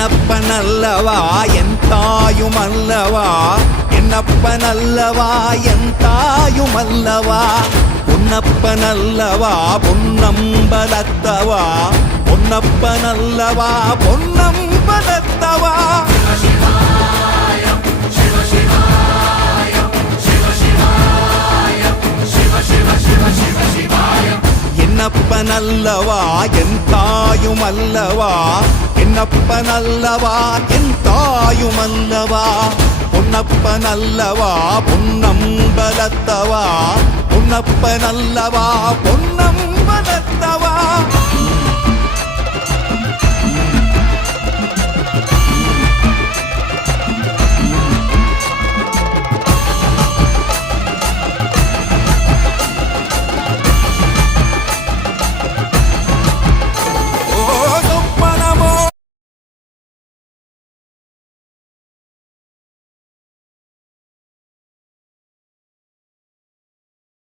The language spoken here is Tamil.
என்னப்பனல்லவா என் தாயுமல்லவா, என்னப்பனல்லவா என் தாயுமல்லவா, பொன்னப்பனல்லவா பொன்னம்பலத்தவா, பொன்னப்பனல்லவா பொன்னம்பலத்தவா. என்னப்பனல்லவா என் தாயுமல்லவா, என்னப்பனல்லவா என் தாயுமல்லவா, பொன்னப்பனல்லவா பொன்னம்பலத்தவா, பொன்னப்பனல்லவா பொன்னம்பலத்தவா.